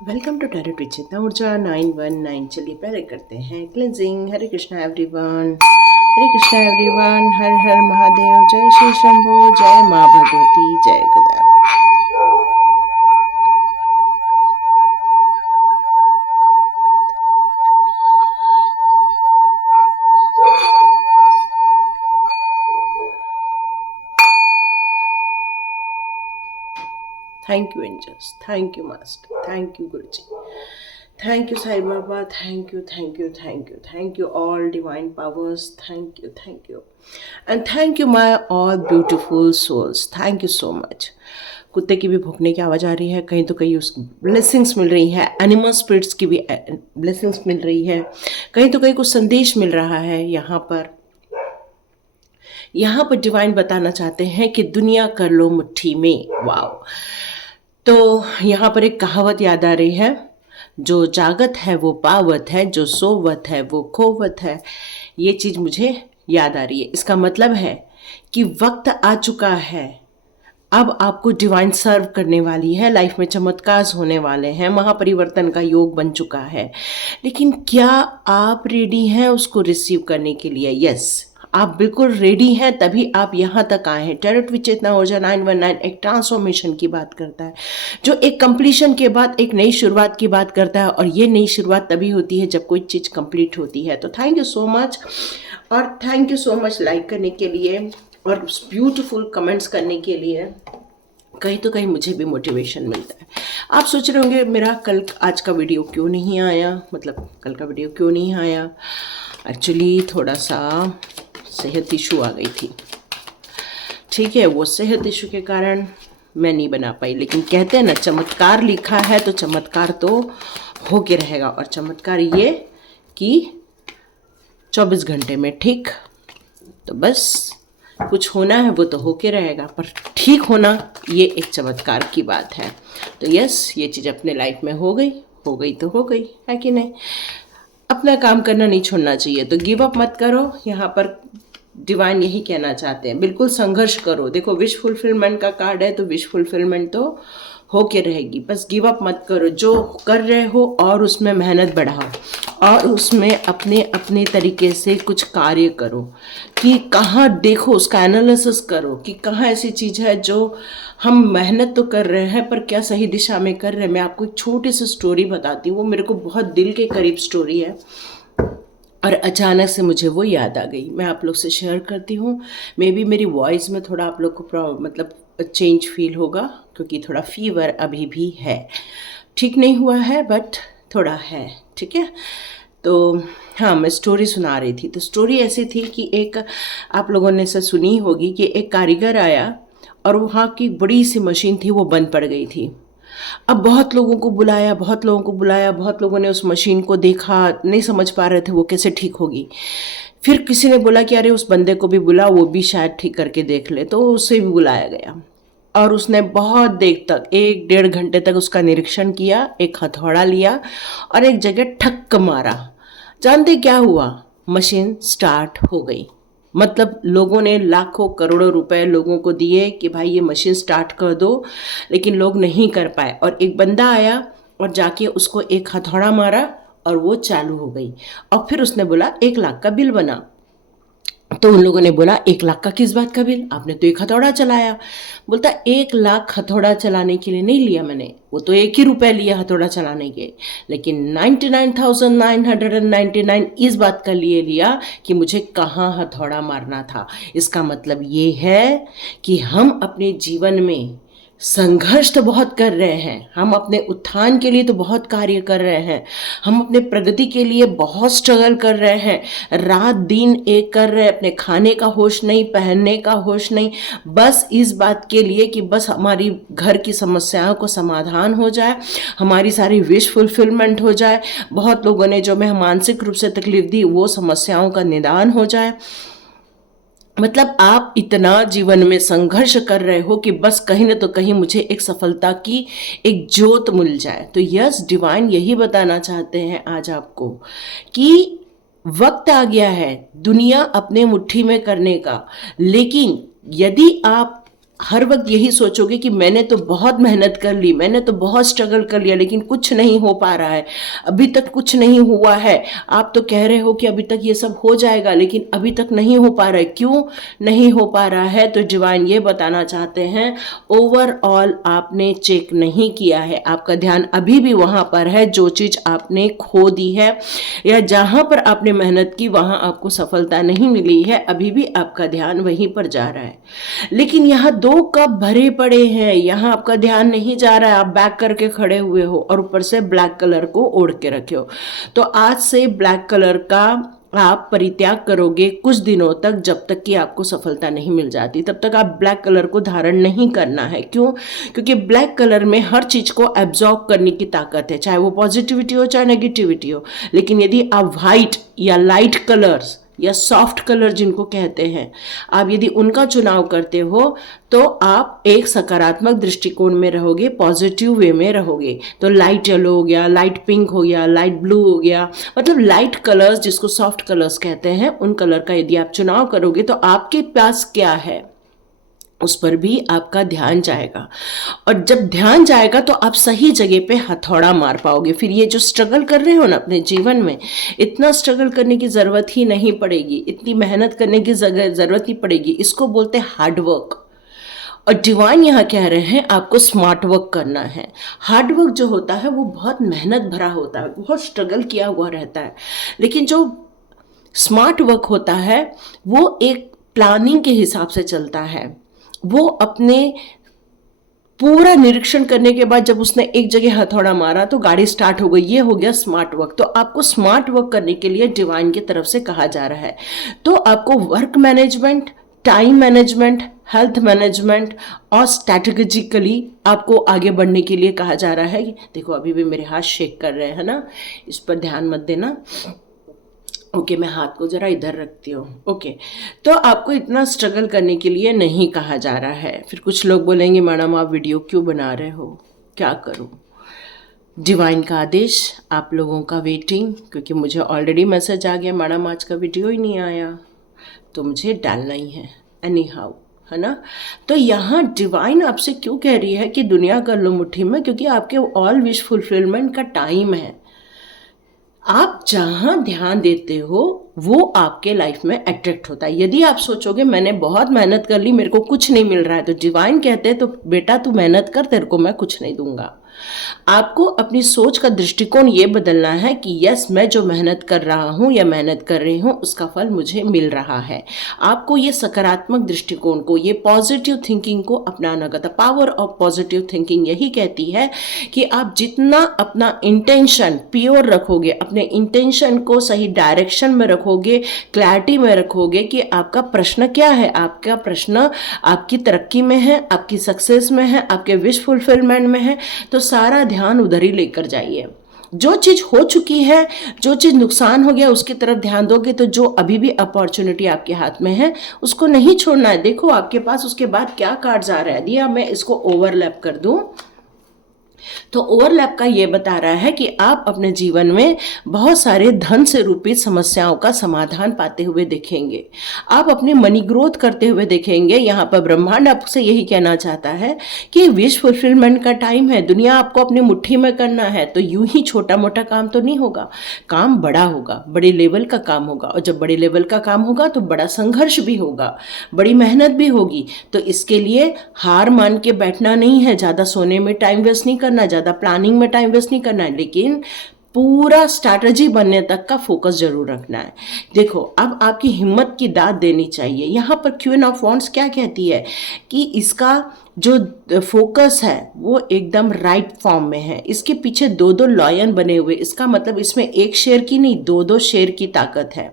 Welcome to tarot with Chetna Urja 919। चलिए पहले करते हैं cleansing. Hare Krishna everyone, Hare Krishna everyone, Har Har Mahadev, जय श्री शंभू, जय माँ भगवती, जय गदा। Thank you angels, thank you master, thank you guru ji, thank you Sai Baba, thank you, thank you, thank you, thank you all divine powers, thank you and thank you my all beautiful souls, thank you so much. कुत्ते की भी भौंकने की आवाज़ आ रही है, कहीं तो कहीं उस ब्लेसिंग्स मिल रही है, एनिमल स्पिरिट्स की भी ब्लेसिंग्स मिल रही है, कहीं तो कहीं कुछ संदेश मिल रहा है। यहाँ पर डिवाइन बताना चाहते हैं कि दुनिया कर लो मुट्ठी में। वाओ! तो यहाँ पर एक कहावत याद आ रही है, जो जागत है वो पावत है, जो सोवत है वो खोवत है। ये चीज़ मुझे याद आ रही है। इसका मतलब है कि वक्त आ चुका है, अब आपको डिवाइन सर्व करने वाली है, लाइफ में चमत्कार होने वाले हैं, महापरिवर्तन का योग बन चुका है। लेकिन क्या आप रेडी हैं उसको रिसीव करने के लिए? यस, आप बिल्कुल रेडी हैं, तभी आप यहाँ तक आए हैं। टैरो विद चेतना ऊर्जा 919 एक ट्रांसफॉर्मेशन की बात करता है, जो एक कंप्लीशन के बाद एक नई शुरुआत की बात करता है। और ये नई शुरुआत तभी होती है जब कोई चीज़ कंप्लीट होती है। तो थैंक यू सो मच, और thank you so much like करने के लिए और ब्यूटीफुल कमेंट्स करने के लिए। कहीं तो कहीं मुझे भी मोटिवेशन मिलता है। आप सोच रहे होंगे मेरा आज का वीडियो क्यों नहीं आया, मतलब कल का वीडियो क्यों नहीं आया। एक्चुअली थोड़ा सा सेहत इशू आ गई थी, ठीक है। वो सेहत इशू के कारण मैं नहीं बना पाई, लेकिन कहते हैं ना, चमत्कार लिखा है तो चमत्कार तो हो के रहेगा। और चमत्कार ये कि 24 घंटे में ठीक, तो बस कुछ होना है वो तो होके रहेगा, पर ठीक होना ये एक चमत्कार की बात है। तो यस, ये चीज़ अपने लाइफ में हो गई तो हो गई, है कि नहीं। अपना काम करना नहीं छोड़ना चाहिए, तो गिव अप मत करो। यहाँ पर डिवाइन यही कहना चाहते हैं, बिल्कुल संघर्ष करो। देखो, विश फुलफिलमेंट का कार्ड है, तो विश फुलफिलमेंट तो होके रहेगी। बस गिव अप मत करो, जो कर रहे हो और उसमें मेहनत बढ़ाओ, और उसमें अपने अपने तरीके से कुछ कार्य करो, कि कहाँ देखो, उसका एनालिसिस करो कि कहाँ ऐसी चीज़ है जो हम मेहनत तो कर रहे हैं पर क्या सही दिशा में कर रहे हैं। मैं आपको एक छोटी सी स्टोरी बताती हूँ, वो मेरे को बहुत दिल के करीब स्टोरी है, और अचानक से मुझे वो याद आ गई। मैं आप लोग से शेयर करती हूँ। मे बी मेरी वॉइस में थोड़ा आप लोग को मतलब चेंज फील होगा, क्योंकि थोड़ा फीवर अभी भी है, ठीक नहीं हुआ है बट थोड़ा है, ठीक है। तो हाँ, मैं स्टोरी सुना रही थी। तो स्टोरी ऐसी थी कि एक, आप लोगों ने से सुनी होगी कि एक कारीगर आया और वहाँ की बड़ी सी मशीन थी, वो बंद पड़ गई थी। अब बहुत लोगों को बुलाया, बहुत लोगों ने उस मशीन को देखा, नहीं समझ पा रहे थे वो कैसे ठीक होगी। फिर किसी ने बोला कि अरे उस बंदे को भी बुला, वो भी शायद ठीक करके देख ले, तो उसे भी बुलाया गया। और उसने बहुत देर तक, 1-1.5 घंटे तक उसका निरीक्षण किया, एक हथौड़ा लिया और एक जगह ठक्क मारा। जानते क्या हुआ? मशीन स्टार्ट हो गई। मतलब लोगों ने लाखों करोड़ों रुपए लोगों को दिए कि भाई ये मशीन स्टार्ट कर दो, लेकिन लोग नहीं कर पाए। और एक बंदा आया और जाके उसको एक हथौड़ा मारा और वो चालू हो गई। और फिर उसने बोला 1 लाख का बिल बना। तो उन लोगों ने बोला 1 लाख का किस बात का बिल, आपने तो एक हथौड़ा चलाया। बोलता 1 लाख हथौड़ा चलाने के लिए नहीं लिया मैंने, वो तो 1 ही रुपया लिया हथौड़ा चलाने के, लेकिन 99,999 इस बात का लिए लिया कि मुझे कहाँ हथौड़ा मारना था। इसका मतलब ये है कि हम अपने जीवन में संघर्ष तो बहुत कर रहे हैं, हम अपने उत्थान के लिए तो बहुत कार्य कर रहे हैं, हम अपने प्रगति के लिए बहुत स्ट्रगल कर रहे हैं, रात दिन एक कर रहे हैं, अपने खाने का होश नहीं, पहनने का होश नहीं, बस इस बात के लिए कि बस हमारी घर की समस्याओं को समाधान हो जाए, हमारी सारी विश फुलफिलमेंट हो जाए, बहुत लोगों ने जो मैं मानसिक रूप से तकलीफ दी वो समस्याओं का निदान हो जाए। मतलब आप इतना जीवन में संघर्ष कर रहे हो कि बस कहीं ना तो कहीं मुझे एक सफलता की एक ज्योत मिल जाए। तो यस, डिवाइन यही बताना चाहते हैं आज आपको कि वक्त आ गया है दुनिया अपने मुट्ठी में करने का। लेकिन यदि आप हर वक्त यही सोचोगे कि मैंने तो बहुत मेहनत कर ली, मैंने तो बहुत स्ट्रगल कर लिया, लेकिन कुछ नहीं हो पा रहा है, अभी तक कुछ नहीं हुआ है। आप तो कह रहे हो कि अभी तक ये सब हो जाएगा, लेकिन अभी तक नहीं हो पा रहा है। क्यों नहीं हो पा रहा है? तो डिवाइन ये बताना चाहते हैं, ओवरऑल आपने चेक नहीं किया है, आपका ध्यान अभी भी वहां पर है जो चीज आपने खो दी है, या जहां पर आपने मेहनत की वहां आपको सफलता नहीं मिली है, अभी भी आपका ध्यान वहीं पर जा रहा है। लेकिन यहाँ 2 कप भरे पड़े हैं, यहाँ आपका ध्यान नहीं जा रहा है, आप बैक करके खड़े हुए हो और ऊपर से ब्लैक कलर को ओढ़ के रखे हो। तो आज से ब्लैक कलर का आप परित्याग करोगे कुछ दिनों तक, जब तक कि आपको सफलता नहीं मिल जाती तब तक आप ब्लैक कलर को धारण नहीं करना है। क्यों? क्योंकि ब्लैक कलर में हर चीज को एब्जॉर्ब करने की ताकत है, चाहे वो पॉजिटिविटी हो चाहे नेगेटिविटी हो। लेकिन यदि आप व्हाइट या लाइट कलर्स या सॉफ्ट कलर जिनको कहते हैं, आप यदि उनका चुनाव करते हो तो आप एक सकारात्मक दृष्टिकोण में रहोगे, पॉजिटिव वे में रहोगे। तो लाइट येलो हो गया, लाइट पिंक हो गया, लाइट ब्लू हो गया, मतलब लाइट कलर्स जिसको सॉफ्ट कलर्स कहते हैं, उन कलर का यदि आप चुनाव करोगे तो आपके पास क्या है उस पर भी आपका ध्यान जाएगा। और जब ध्यान जाएगा तो आप सही जगह पे हथौड़ा मार पाओगे। फिर ये जो स्ट्रगल कर रहे हो ना अपने जीवन में, इतना स्ट्रगल करने की ज़रूरत ही नहीं पड़ेगी, इतनी मेहनत करने की ज़रूरत ही पड़ेगी। इसको बोलते हैं हार्ड वर्क। और डिवाइन यहाँ कह रहे हैं आपको स्मार्ट वर्क करना है। हार्ड वर्क जो होता है वो बहुत मेहनत भरा होता है, बहुत स्ट्रगल किया हुआ रहता है। लेकिन जो स्मार्ट वर्क होता है वो एक प्लानिंग के हिसाब से चलता है। वो अपने पूरा निरीक्षण करने के बाद जब उसने एक जगह हथौड़ा मारा तो गाड़ी स्टार्ट हो गई, ये हो गया स्मार्ट वर्क। तो आपको स्मार्ट वर्क करने के लिए डिवाइन की तरफ से कहा जा रहा है। तो आपको work management, time management, health management और स्ट्रैटेजिकली आपको आगे बढ़ने के लिए कहा जा रहा है। देखो अभी भी मेरे हाथ शेक कर रहे हैं ना, इस पर ध्यान मत देना। ओके, मैं हाथ को जरा इधर रखती हूँ। ओके, तो आपको इतना स्ट्रगल करने के लिए नहीं कहा जा रहा है। फिर कुछ लोग बोलेंगे मैडम आप वीडियो क्यों बना रहे हो, क्या करूँ? डिवाइन का आदेश, आप लोगों का वेटिंग, क्योंकि मुझे ऑलरेडी मैसेज आ गया मैडम आज का वीडियो ही नहीं आया, तो मुझे डालना ही है एनी हाउ, है ना। तो यहाँ डिवाइन आपसे क्यों कह रही है कि दुनिया कर लो मुट्ठी में, क्योंकि आपके ऑल विश फुलफिलमेंट का टाइम है। आप जहाँ ध्यान देते हो वो आपके लाइफ में अट्रैक्ट होता है। यदि आप सोचोगे मैंने बहुत मेहनत कर ली, मेरे को कुछ नहीं मिल रहा है, तो डिवाइन कहते हैं तो बेटा तू मेहनत कर, तेरे को मैं कुछ नहीं दूंगा। आपको अपनी सोच का दृष्टिकोण ये बदलना है कि यस, मैं जो मेहनत कर रहा हूँ या मेहनत कर रही हूँ उसका फल मुझे मिल रहा है। आपको ये सकारात्मक दृष्टिकोण को, ये पॉजिटिव थिंकिंग को अपनाना होगा। The power of positive thinking यही कहती है कि आप जितना अपना इंटेंशन प्योर रखोगे, अपने इंटेंशन को सही डायरेक्शन में रखोगे, क्लैरिटी में रखोगे कि आपका प्रश्न क्या है, आपका प्रश्न आपकी तरक्की में है, आपकी सक्सेस में है, आपके विश फुलफिलमेंट में है, तो सारा ध्यान उधर ही लेकर जाइए। जो चीज हो चुकी है, जो चीज नुकसान हो गया उसकी तरफ ध्यान दोगे तो जो अभी भी अपॉर्चुनिटी आपके हाथ में है उसको नहीं छोड़ना है। देखो आपके पास उसके बाद क्या कार्ड्स आ रहा है, दिया मैं इसको ओवरलैप कर दूं तो ओवरलैप का ये बता रहा है कि आप अपने जीवन में बहुत सारे धन से रूपित समस्याओं का समाधान पाते हुए देखेंगे, आप अपने मनी ग्रोथ करते हुए देखेंगे। यहाँ पर ब्रह्मांड आपसे यही कहना चाहता है कि विश फुलफिलमेंट का टाइम है, दुनिया आपको अपनी मुट्ठी में करना है। तो यूं ही छोटा मोटा काम तो नहीं होगा, काम बड़ा होगा, बड़े लेवल का काम होगा। और जब बड़े लेवल का काम होगा तो बड़ा संघर्ष भी होगा, बड़ी मेहनत भी होगी। तो इसके लिए हार मान के बैठना नहीं है, ज़्यादा सोने में टाइम वेस्ट नहीं करना, ज़्यादा प्लानिंग में टाइम वेस्ट नहीं करना है, लेकिन पूरा स्ट्रैटेजी बनने तक का फोकस जरूर रखना है। देखो अब आपकी हिम्मत की दाद देनी चाहिए। यहाँ पर क्वीन ऑफ वॉन्ड्स क्या कहती है कि इसका जो फोकस है वो एकदम राइट फॉर्म में है। इसके पीछे 2-2 लॉयन बने हुए, इसका मतलब इसमें एक शेर की नहीं 2-2 शेर की ताकत है।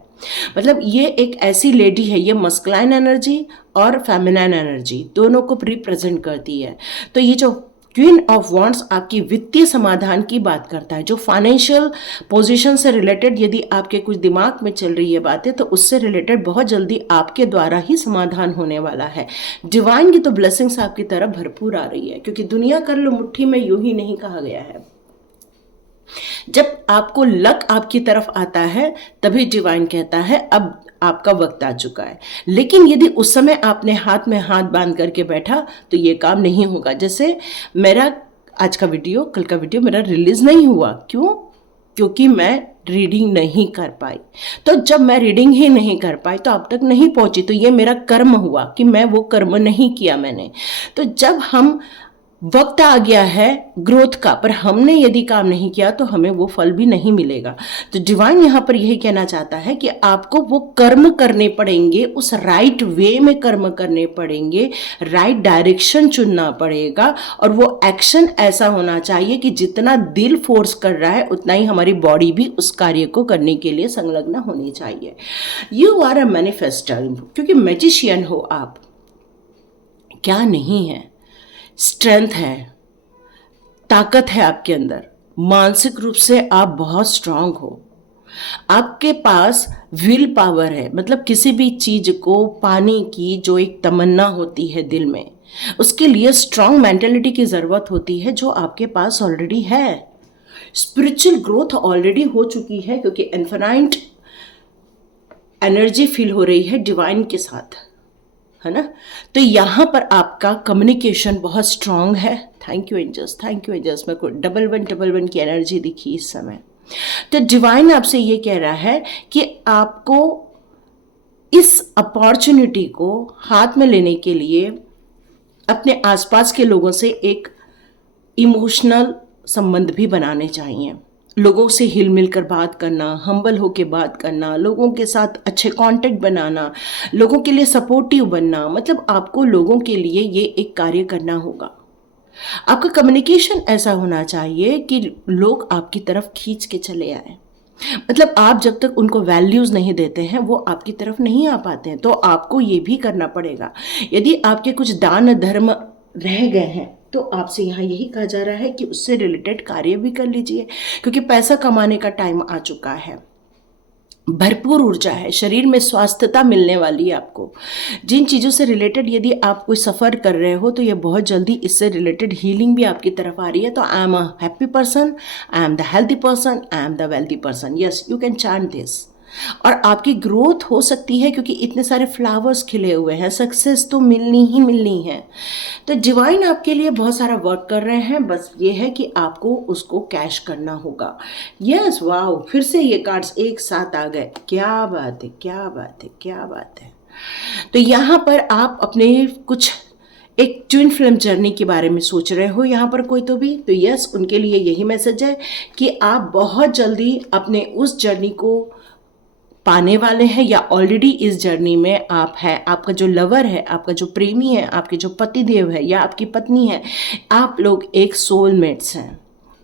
मतलब ये एक ऐसी लेडी है, ये मस्कुलाइन एनर्जी और फेमिनाइन एनर्जी दोनों को रिप्रेजेंट करती है। तो ये जो क्वीन ऑफ वॉन्ड्स आपकी वित्तीय समाधान की बात करता है, जो फाइनेंशियल पोजीशन से रिलेटेड यदि आपके कुछ दिमाग में चल रही है बातें तो उससे रिलेटेड बहुत जल्दी आपके द्वारा ही समाधान होने वाला है। डिवाइन की तो ब्लेसिंग्स आपकी तरफ भरपूर आ रही है, क्योंकि दुनिया कर लो मुट्ठी में यूं ही नहीं कहा गया है। जब आपको लक आपकी तरफ आता है तभी डिवाइन कहता है अब आपका वक्त आ चुका है। लेकिन यदि उस समय आपने हाथ में हाथ बांध करके बैठा तो ये काम नहीं होगा। जैसे मेरा आज का वीडियो, कल का वीडियो मेरा रिलीज नहीं हुआ, क्यों? क्योंकि मैं रीडिंग नहीं कर पाई। तो जब मैं रीडिंग ही नहीं कर पाई तो अब तक नहीं पहुंची, तो ये मेरा कर्म हुआ कि मैं वो कर्म नहीं किया मैंने। तो जब हम वक्त आ गया है ग्रोथ का, पर हमने यदि काम नहीं किया तो हमें वो फल भी नहीं मिलेगा। तो डिवाइन यहाँ पर यही कहना चाहता है कि आपको वो कर्म करने पड़ेंगे, उस राइट वे में कर्म करने पड़ेंगे, राइट डायरेक्शन चुनना पड़ेगा, और वो एक्शन ऐसा होना चाहिए कि जितना दिल फोर्स कर रहा है उतना ही हमारी बॉडी भी उस कार्य को करने के लिए संलग्न होनी चाहिए। यू आर अ मैनिफेस्टर, क्योंकि मैजिशियन हो आप, क्या नहीं है? स्ट्रेंथ है, ताकत है आपके अंदर, मानसिक रूप से आप बहुत स्ट्रांग हो, आपके पास विल पावर है, मतलब किसी भी चीज को पाने की जो एक तमन्ना होती है दिल में, उसके लिए स्ट्रांग मेंटेलिटी की जरूरत होती है जो आपके पास ऑलरेडी है। स्पिरिचुअल ग्रोथ ऑलरेडी हो चुकी है क्योंकि इन्फिनाइट एनर्जी फील हो रही है डिवाइन के साथ, है ना। तो यहाँ पर आपका कम्युनिकेशन बहुत स्ट्रांग है। Thank you angels, thank you angels. मेरे को 1111 की एनर्जी दिखी इस समय। तो डिवाइन आपसे ये कह रहा है कि आपको इस अपॉर्चुनिटी को हाथ में लेने के लिए अपने आसपास के लोगों से एक इमोशनल संबंध भी बनाने चाहिए। लोगों से हिल मिल कर बात करना, हम्बल होके बात करना, लोगों के साथ अच्छे कांटेक्ट बनाना, लोगों के लिए सपोर्टिव बनना, मतलब आपको लोगों के लिए ये एक कार्य करना होगा। आपका कम्युनिकेशन ऐसा होना चाहिए कि लोग आपकी तरफ खींच के चले आए। मतलब आप जब तक उनको वैल्यूज नहीं देते हैं वो आपकी तरफ नहीं आ पाते हैं। तो आपको ये भी करना पड़ेगा। यदि आपके कुछ दान धर्म रह गए हैं तो आपसे यहाँ यही कहा जा रहा है कि उससे रिलेटेड कार्य भी कर लीजिए, क्योंकि पैसा कमाने का टाइम आ चुका है। भरपूर ऊर्जा है, शरीर में स्वास्थ्यता मिलने वाली है आपको। जिन चीज़ों से रिलेटेड यदि आप कोई सफ़र कर रहे हो तो ये बहुत जल्दी इससे रिलेटेड हीलिंग भी आपकी तरफ आ रही है। तो I am a happy person, I am the healthy person, I am the wealthy person. Yes, you can chant this. और आपकी ग्रोथ हो सकती है क्योंकि इतने सारे फ्लावर्स खिले हुए हैं, सक्सेस तो मिलनी ही मिलनी है। तो डिवाइन आपके लिए बहुत सारा वर्क कर रहे हैं, बस ये है कि आपको उसको कैश करना होगा। यस, वाओ, फिर से ये कार्ड्स एक साथ आ गए। क्या बात है, क्या बात है, क्या बात है। तो यहाँ पर आप अपने कुछ एक ट्विन फ्लेम जर्नी के बारे में सोच रहे हो यहाँ पर कोई तो भी, तो यस, उनके लिए यही मैसेज है कि आप बहुत जल्दी अपने उस जर्नी को पाने वाले हैं या ऑलरेडी इस जर्नी में आप हैं। आपका जो लवर है, आपका जो प्रेमी है, आपके जो पतिदेव है या आपकी पत्नी है, आप लोग एक सोलमेट्स हैं।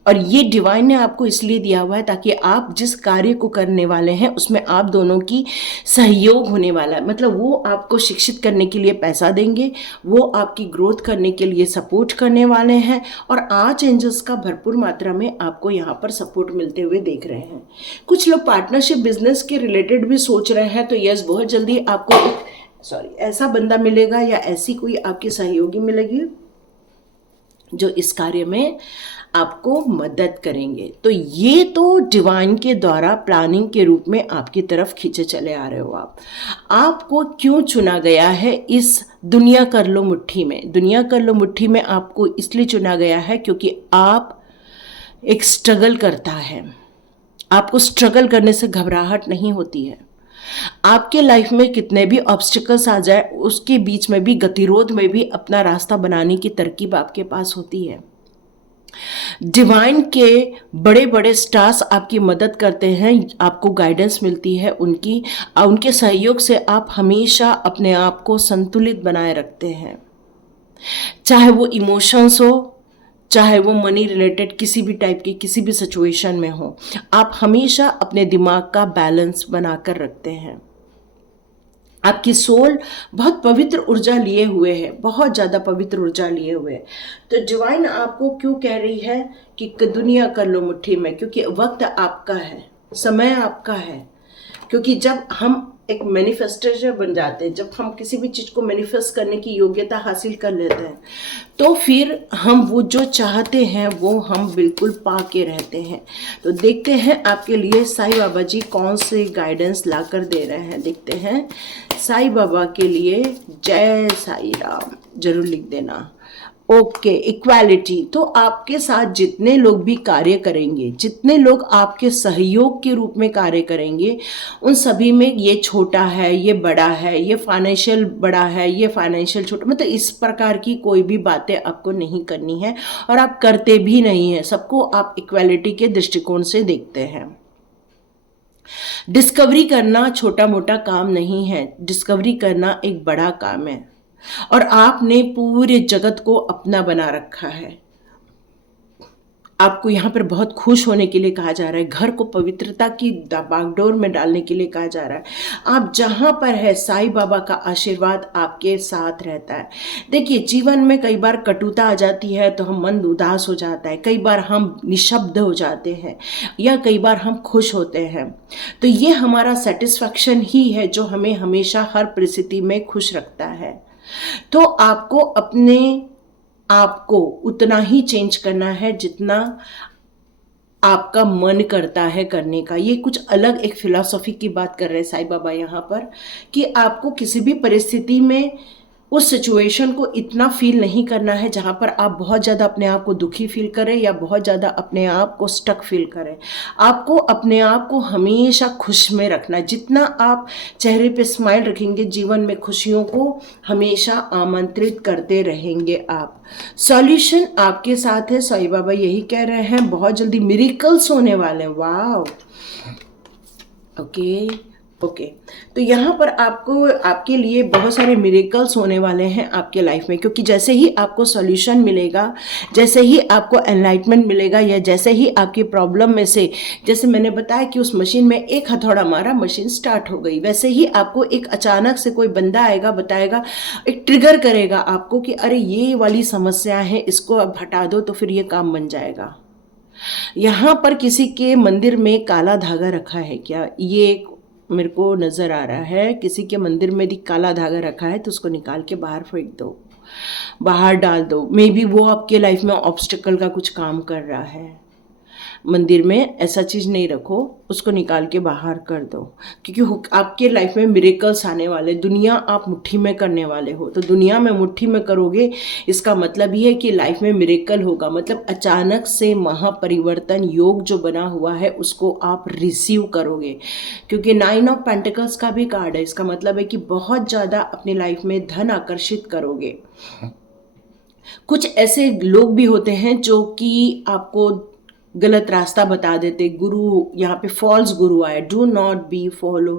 और ये डिवाइन ने आपको इसलिए दिया हुआ है ताकि आप जिस कार्य को करने वाले हैं उसमें आप दोनों की सहयोग होने वाला है। मतलब वो आपको शिक्षित करने के लिए पैसा देंगे, वो आपकी ग्रोथ करने के लिए सपोर्ट करने वाले हैं, और आर्च एंजल्स का भरपूर मात्रा में आपको यहाँ पर सपोर्ट मिलते हुए देख रहे हैं। कुछ लोग पार्टनरशिप बिजनेस के रिलेटेड भी सोच रहे हैं, तो यस, बहुत जल्दी आपको ऐसा बंदा मिलेगा या ऐसी कोई आपकी सहयोगी मिलेगी जो इस कार्य में आपको मदद करेंगे। तो ये तो डिवाइन के द्वारा प्लानिंग के रूप में आपकी तरफ खींचे चले आ रहे हो। आपको क्यों चुना गया है इस दुनिया कर लो मुट्ठी में? दुनिया कर लो मुट्ठी में आपको इसलिए चुना गया है क्योंकि आप एक स्ट्रगल करता है। आपको स्ट्रगल करने से घबराहट नहीं होती है। आपके लाइफ में कितने भी ऑब्स्टिकल्स आ जाए उसके बीच में भी, गतिरोध में भी अपना रास्ता बनाने की तरकीब आपके पास होती है। डिवाइन के बड़े बड़े स्टार्स आपकी मदद करते हैं, आपको गाइडेंस मिलती है उनके सहयोग से आप हमेशा अपने आप को संतुलित बनाए रखते हैं। चाहे वो इमोशंस हो, चाहे वो मनी रिलेटेड किसी भी टाइप की किसी भी सिचुएशन में हो, आप हमेशा अपने दिमाग का बैलेंस बनाकर रखते हैं। आपकी सोल बहुत पवित्र ऊर्जा लिए हुए है, बहुत ज़्यादा पवित्र ऊर्जा लिए हुए है। तो डिवाइन आपको क्यों कह रही है कि दुनिया कर लो मुट्ठी में? क्योंकि वक्त आपका है, समय आपका है। क्योंकि जब हम एक मैनिफेस्टर बन जाते हैं, जब हम किसी भी चीज़ को मैनिफेस्ट करने की योग्यता हासिल कर लेते हैं, तो फिर हम वो जो चाहते हैं वो हम बिल्कुल पा के रहते हैं। तो देखते हैं आपके लिए साईं बाबा जी कौन से गाइडेंस ला कर दे रहे हैं। देखते हैं साईं बाबा के लिए। जय साईं राम जरूर लिख देना। Okay, equality. तो आपके साथ जितने लोग भी कार्य करेंगे, जितने लोग आपके सहयोग के रूप में कार्य करेंगे, उन सभी में ये छोटा है, ये बड़ा है, ये फाइनेंशियल बड़ा है, ये फाइनेंशियल छोटा, मतलब इस प्रकार की कोई भी बातें आपको नहीं करनी है और आप करते भी नहीं हैं। सबको आप इक्वालिटी के दृष्टिकोण से देखते हैं। डिस्कवरी करना छोटा मोटा काम नहीं है, डिस्कवरी करना एक बड़ा काम है और आपने पूरे जगत को अपना बना रखा है। आपको यहाँ पर बहुत खुश होने के लिए कहा जा रहा है, घर को पवित्रता की बागडोर में डालने के लिए कहा जा रहा है। आप जहाँ पर है साईं बाबा का आशीर्वाद आपके साथ रहता है। देखिए, जीवन में कई बार कटुता आ जाती है तो हम मन उदास हो जाता है, कई बार हम निशब्द हो जाते हैं या कई बार हम खुश होते हैं। तो ये हमारा सेटिस्फैक्शन ही है जो हमें हमेशा हर परिस्थिति में खुश रखता है। तो आपको अपने आप को उतना ही चेंज करना है जितना आपका मन करता है करने का। ये कुछ अलग एक फिलॉसफी की बात कर रहे हैं साईं बाबा यहाँ पर, कि आपको किसी भी परिस्थिति में उस सिचुएशन को इतना फील नहीं करना है जहाँ पर आप बहुत ज़्यादा अपने आप को दुखी फील करें या बहुत ज़्यादा अपने आप को स्टक फील करें। आपको अपने आप को हमेशा खुश में रखना है। जितना आप चेहरे पे स्माइल रखेंगे, जीवन में खुशियों को हमेशा आमंत्रित करते रहेंगे आप। सॉल्यूशन आपके साथ है, साईं बाबा यही कह रहे हैं। बहुत जल्दी मिरेकल्स होने वाले हैं। वाह, ओके। तो यहाँ पर आपको आपके लिए बहुत सारे मिरेकल्स होने वाले हैं आपके लाइफ में, क्योंकि जैसे ही आपको सॉल्यूशन मिलेगा, जैसे ही आपको एनलाइटमेंट मिलेगा, या जैसे ही आपकी प्रॉब्लम में से, जैसे मैंने बताया कि उस मशीन में एक हथौड़ा मारा, मशीन स्टार्ट हो गई, वैसे ही आपको एक अचानक से कोई बंदा आएगा, बताएगा, एक ट्रिगर करेगा आपको कि अरे ये वाली समस्या है, इसको अब हटा दो, तो फिर ये काम बन जाएगा। यहाँ पर किसी के मंदिर में काला धागा रखा है क्या? ये मेरे को नज़र आ रहा है। किसी के मंदिर में भी काला धागा रखा है तो उसको निकाल के बाहर फेंक दो, बाहर डाल दो। मे बी वो आपके लाइफ में ऑब्स्टिकल का कुछ काम कर रहा है। मंदिर में ऐसा चीज़ नहीं रखो, उसको निकाल के बाहर कर दो, क्योंकि आपके लाइफ में मिरेकल्स आने वाले। दुनिया आप मुट्ठी में करने वाले हो, तो दुनिया में मुट्ठी में करोगे, इसका मतलब ये है कि लाइफ में मिरेकल होगा। मतलब अचानक से महापरिवर्तन योग जो बना हुआ है उसको आप रिसीव करोगे, क्योंकि 9 ऑफ पेंटिकल्स का भी कार्ड है। इसका मतलब है कि बहुत ज़्यादा अपनी लाइफ में धन आकर्षित करोगे। कुछ ऐसे लोग भी होते हैं जो कि आपको गलत रास्ता बता देते। गुरु, यहाँ पे फॉल्स गुरु आए। Do not be follow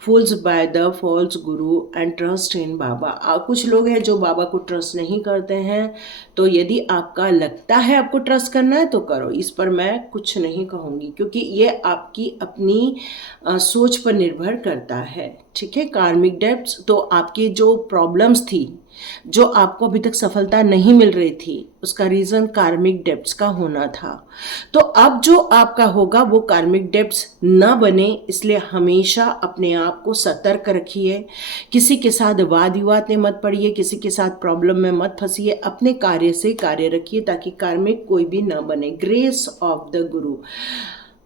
fools by the false guru and trust in Baba. कुछ लोग हैं जो बाबा को ट्रस्ट नहीं करते हैं, तो यदि आपका लगता है आपको ट्रस्ट करना है तो करो, इस पर मैं कुछ नहीं कहूँगी, क्योंकि ये आपकी अपनी सोच पर निर्भर करता है। ठीक है। कार्मिक डेब्ट्स, तो आपकी जो प्रॉब्लम्स थी, जो आपको अभी तक सफलता नहीं मिल रही थी, उसका रीज़न कार्मिक डेब्ट्स का होना था। तो अब जो आपका होगा वो कार्मिक डेब्ट्स न बने, इसलिए हमेशा अपने आप को सतर्क रखिए। किसी के साथ वाद विवाद में मत पड़िए, किसी के साथ प्रॉब्लम में मत फंसिए। अपने कार्य से कार्य रखिए ताकि कार्मिक कोई भी न बने। Grace of the guru,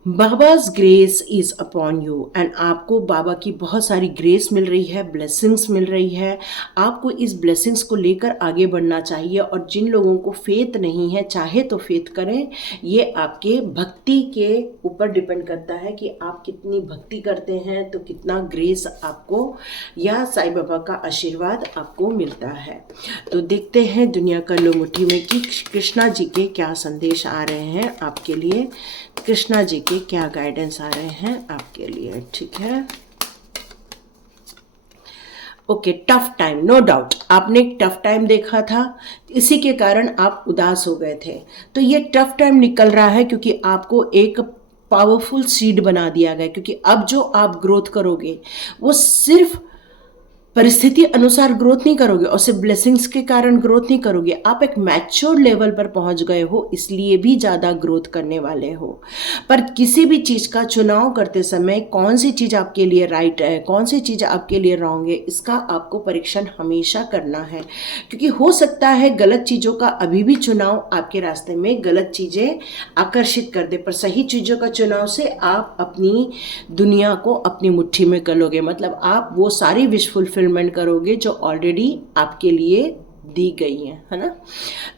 Baba's grace is upon you, and आपको बाबा की बहुत सारी ग्रेस मिल रही है, ब्लेसिंग्स मिल रही है। आपको इस ब्लेसिंग्स को लेकर आगे बढ़ना चाहिए। और जिन लोगों को फेथ नहीं है, चाहे तो फेथ करें। ये आपके भक्ति के ऊपर डिपेंड करता है कि आप कितनी भक्ति करते हैं, तो कितना ग्रेस आपको या साईं बाबा का आशीर्वाद आपको मिलता है। तो देखते हैं दुनिया कर लो मुट्ठी में कि कृष्णा जी के क्या संदेश आ रहे हैं आपके लिए, कृष्णा जी के क्या गाइडेंस आ रहे हैं आपके लिए। ठीक है। Okay, tough time, no doubt आपने एक टफ टाइम देखा था, इसी के कारण आप उदास हो गए थे। तो ये टफ टाइम निकल रहा है क्योंकि आपको एक पावरफुल सीड बना दिया गया, क्योंकि अब जो आप ग्रोथ करोगे वो सिर्फ परिस्थिति अनुसार ग्रोथ नहीं करोगे और सिर्फ ब्लेसिंग्स के कारण ग्रोथ नहीं करोगे। आप एक मैच्योर लेवल पर पहुंच गए हो, इसलिए भी ज़्यादा ग्रोथ करने वाले हो। पर किसी भी चीज़ का चुनाव करते समय कौन सी चीज़ आपके लिए राइट है, कौन सी चीज़ आपके लिए रॉन्ग है, इसका आपको परीक्षण हमेशा करना है। क्योंकि हो सकता है गलत चीज़ों का अभी भी चुनाव आपके रास्ते में गलत चीज़ें आकर्षित कर दे, पर सही चीज़ों का चुनाव से आप अपनी दुनिया को अपनी मुट्ठी में कर लोगे। मतलब आप वो सारी विश फुलफिलमेंट करोगे जो ऑलरेडी आपके लिए दी गई है ना।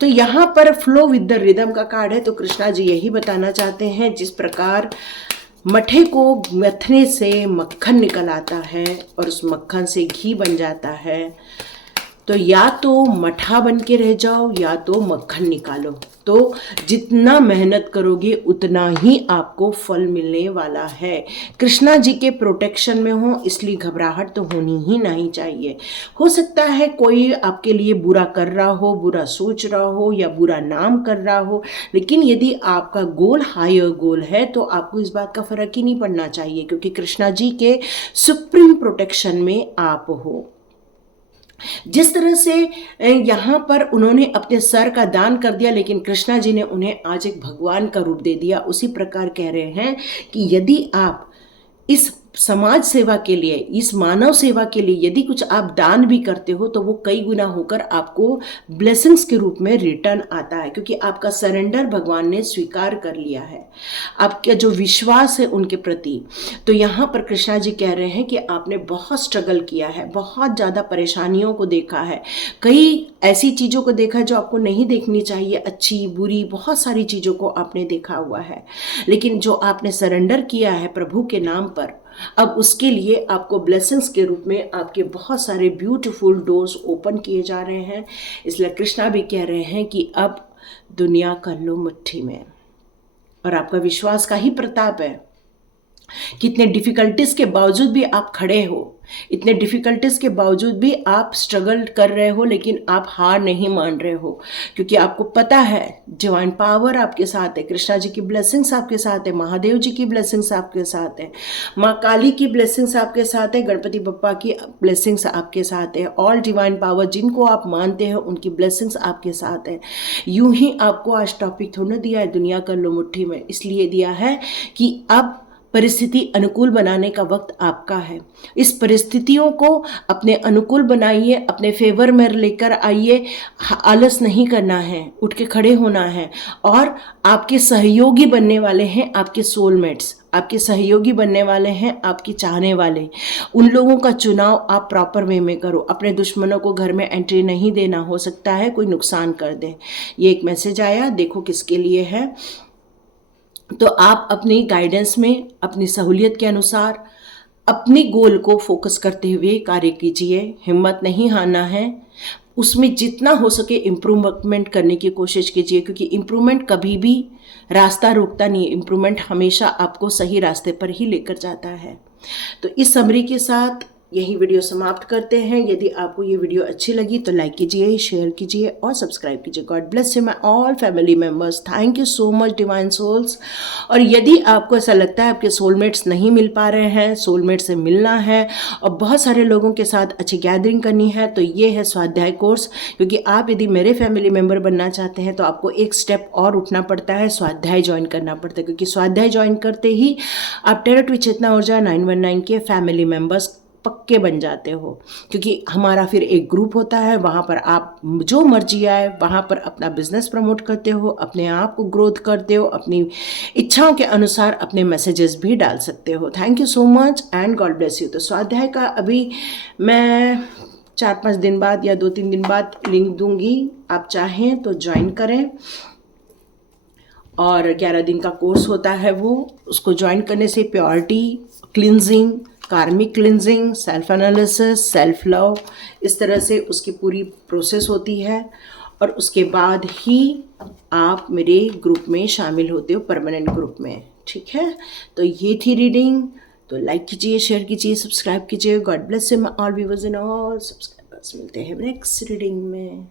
तो यहाँ पर फ्लो विद द रिदम का कार्ड है। तो कृष्णा जी यही बताना चाहते हैं, जिस प्रकार मठे को मथने से मक्खन निकल आता है और उस मक्खन से घी बन जाता है, तो या तो मठा बन के रह जाओ या तो मक्खन निकालो। तो जितना मेहनत करोगे उतना ही आपको फल मिलने वाला है। कृष्णा जी के प्रोटेक्शन में हो, इसलिए घबराहट तो होनी ही नहीं चाहिए। हो सकता है कोई आपके लिए बुरा कर रहा हो, बुरा सोच रहा हो या बुरा नाम कर रहा हो, लेकिन यदि आपका गोल हायर गोल है तो आपको इस बात का फर्क ही नहीं पड़ना चाहिए, क्योंकि कृष्णा जी के सुप्रीम प्रोटेक्शन में आप हो। जिस तरह से यहाँ पर उन्होंने अपने सर का दान कर दिया, लेकिन कृष्णा जी ने उन्हें आज एक भगवान का रूप दे दिया, उसी प्रकार कह रहे हैं कि यदि आप इस समाज सेवा के लिए, इस मानव सेवा के लिए यदि कुछ आप दान भी करते हो तो वो कई गुना होकर आपको ब्लेसिंग्स के रूप में रिटर्न आता है, क्योंकि आपका सरेंडर भगवान ने स्वीकार कर लिया है, आपका जो विश्वास है उनके प्रति। तो यहाँ पर कृष्णा जी कह रहे हैं कि आपने बहुत स्ट्रगल किया है, बहुत ज़्यादा परेशानियों को देखा है, कई ऐसी चीज़ों को देखा जो आपको नहीं देखनी चाहिए, अच्छी बुरी बहुत सारी चीज़ों को आपने देखा हुआ है, लेकिन जो आपने सरेंडर किया है प्रभु के नाम पर, अब उसके लिए आपको ब्लेसिंग्स के रूप में आपके बहुत सारे ब्यूटीफुल डोर्स ओपन किए जा रहे हैं। इसलिए कृष्णा भी कह रहे हैं कि अब दुनिया कर लो मुट्ठी में, और आपका विश्वास का ही प्रताप है। कितने डिफ़िकल्टीज के बावजूद भी आप खड़े हो, इतने डिफ़िकल्टीज के बावजूद भी आप स्ट्रगल कर रहे हो, लेकिन आप हार नहीं मान रहे हो, क्योंकि आपको पता है डिवाइन पावर आपके साथ है, कृष्णा जी की ब्लेसिंग्स आपके साथ है, महादेव जी की ब्लेसिंग्स आपके साथ है, माँ काली की ब्लेसिंग्स आपके साथ है, गणपति बप्पा की ब्लेसिंग्स आपके साथ है, ऑल डिवाइन पावर जिनको आप मानते हैं उनकी ब्लेसिंग्स आपके साथ है। यूं ही आपको आज टॉपिक थोड़ा दिया है दुनिया कर लो मुट्ठी में, इसलिए दिया है कि अब परिस्थिति अनुकूल बनाने का वक्त आपका है। इस परिस्थितियों को अपने अनुकूल बनाइए, अपने फेवर में लेकर आइए, आलस नहीं करना है, उठ के खड़े होना है। और आपके सहयोगी बनने वाले हैं आपके सोलमेट्स, आपके सहयोगी बनने वाले हैं आपके चाहने वाले। उन लोगों का चुनाव आप प्रॉपर वे में करो, अपने दुश्मनों को घर में एंट्री नहीं देना, हो सकता है कोई नुकसान कर दे। ये एक मैसेज आया, देखो किसके लिए है। तो आप अपनी गाइडेंस में अपनी सहूलियत के अनुसार अपनी गोल को फोकस करते हुए कार्य कीजिए, हिम्मत नहीं हारना है, उसमें जितना हो सके इम्प्रूवमेंट करने की कोशिश कीजिए, क्योंकि इम्प्रूवमेंट कभी भी रास्ता रोकता नहीं है, इम्प्रूवमेंट हमेशा आपको सही रास्ते पर ही लेकर जाता है। तो इस समरी के साथ यही वीडियो समाप्त करते हैं। यदि आपको ये वीडियो अच्छी लगी तो लाइक कीजिए, शेयर कीजिए और सब्सक्राइब कीजिए। God bless you my all family members, thank you so much divine souls. और यदि आपको ऐसा लगता है आपके सोलमेट्स नहीं मिल पा रहे हैं, सोलमेट से मिलना है और बहुत सारे लोगों के साथ अच्छी गैदरिंग करनी है, तो ये है स्वाध्याय कोर्स। क्योंकि आप यदि मेरे फैमिली मेम्बर बनना चाहते हैं तो आपको एक स्टेप और उठना पड़ता है, स्वाध्याय ज्वाइन करना पड़ता है, क्योंकि स्वाध्याय ज्वाइन करते ही आप टेरर चेतना ऊर्जा 919 के फैमिली मेम्बर्स पक्के बन जाते हो। क्योंकि हमारा फिर एक ग्रुप होता है, वहाँ पर आप जो मर्जी आए वहाँ पर अपना बिजनेस प्रमोट करते हो, अपने आप को ग्रोथ करते हो, अपनी इच्छाओं के अनुसार अपने मैसेजेस भी डाल सकते हो। Thank you so much and God bless you. तो स्वाध्याय का अभी मैं 4-5 दिन बाद या 2-3 दिन बाद लिंक दूंगी, आप चाहें तो ज्वाइन करें। और 11 दिन का कोर्स होता है वो, उसको ज्वाइन करने से प्योरिटी, क्लिनजिंग, कार्मिक cleansing, self analysis, self love, इस तरह से उसकी पूरी प्रोसेस होती है। और उसके बाद ही आप मेरे ग्रुप में शामिल होते हो, परमानेंट ग्रुप में। ठीक है, तो ये थी रीडिंग। तो लाइक कीजिए, शेयर कीजिए, सब्सक्राइब कीजिए। God bless you all viewers and all subscribers. मिलते हैं नेक्स्ट रीडिंग में।